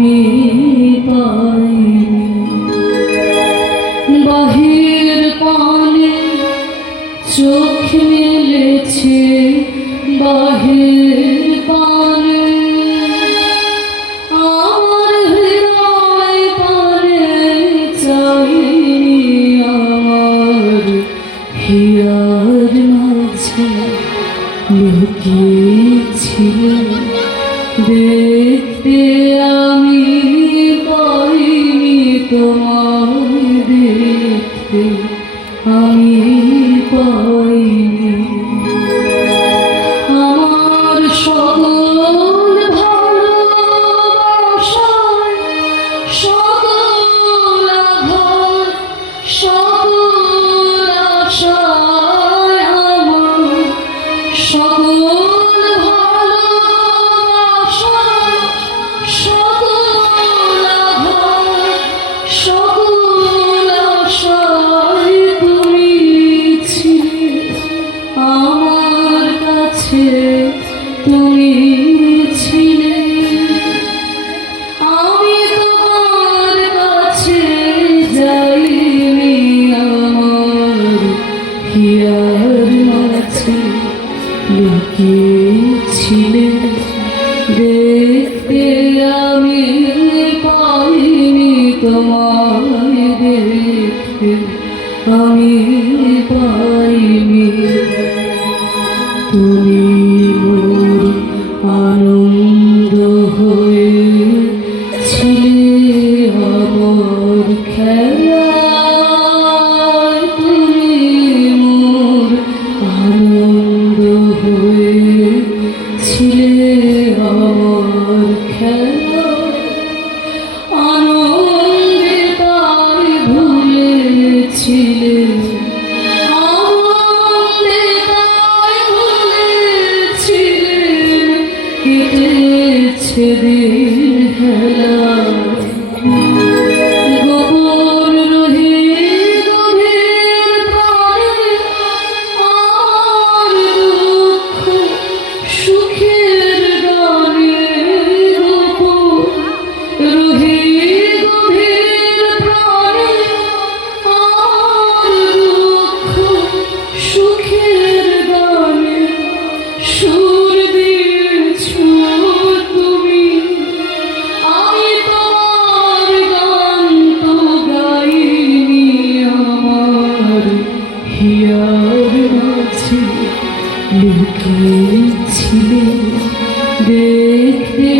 আমি পাইনি। বাহির পানে চোখ মেলেছে, বাহির পানে আমার হৃদয় পানে চাইনি। আমার হিয়ার মাঝে লুকিয়েছিল, দেখতে আমি পাইনি তোমায়, দেখতে আমি পাইনি। আমার সকল ভালোবাসায়, সকল আঘাত, সকল আশায়, আমার সকল ভালোবাসায়, সকল আঘাত, সকল আশায় তুমি ছিলে আমার কাছে, তুমি ছিলে। আমি তোমার কাছে যাইনি, আমার হিয়ার মাঝে লুকিয়েছিলে, দেখতে আমি পাইনি তোমায়, দেখতে আমি পাইনি। তুমি মোর আনন্দ হয়েছিলে, আমার খেলায় তুমি মোর আনন্দ হয়েছিলে, আমার খেলায় আনন্দে তাই ভুলেছিলে, কেটেছে দিন হেলা। গোপন রহে গভীর প্রাণে আর দুঃখ সুখের গানে, গোপন রহে গভীর প্রাণে আর দুঃখ সুখের গানে, সুর দিয়েছো তুমি। আমি তোমার গান তো গাইনি, আমার হিয়ার মাঝে লুকিয়েছিলে, দেখতে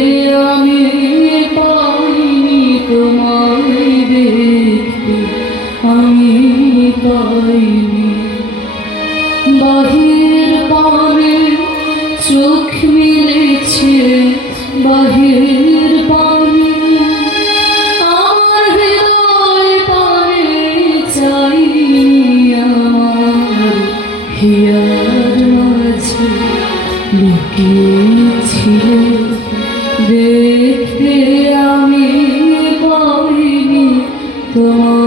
আমি পাইনি তোমায়, দেখতে আমি পাইনি। বাহির পানে চোখ মিলেছে, বাহির পানে আমার হৃদয় পানে চাইনি, আমার হিয়ার মাঝে লুকিয়েছিল, দেখতে আমি পাইনি তোমার।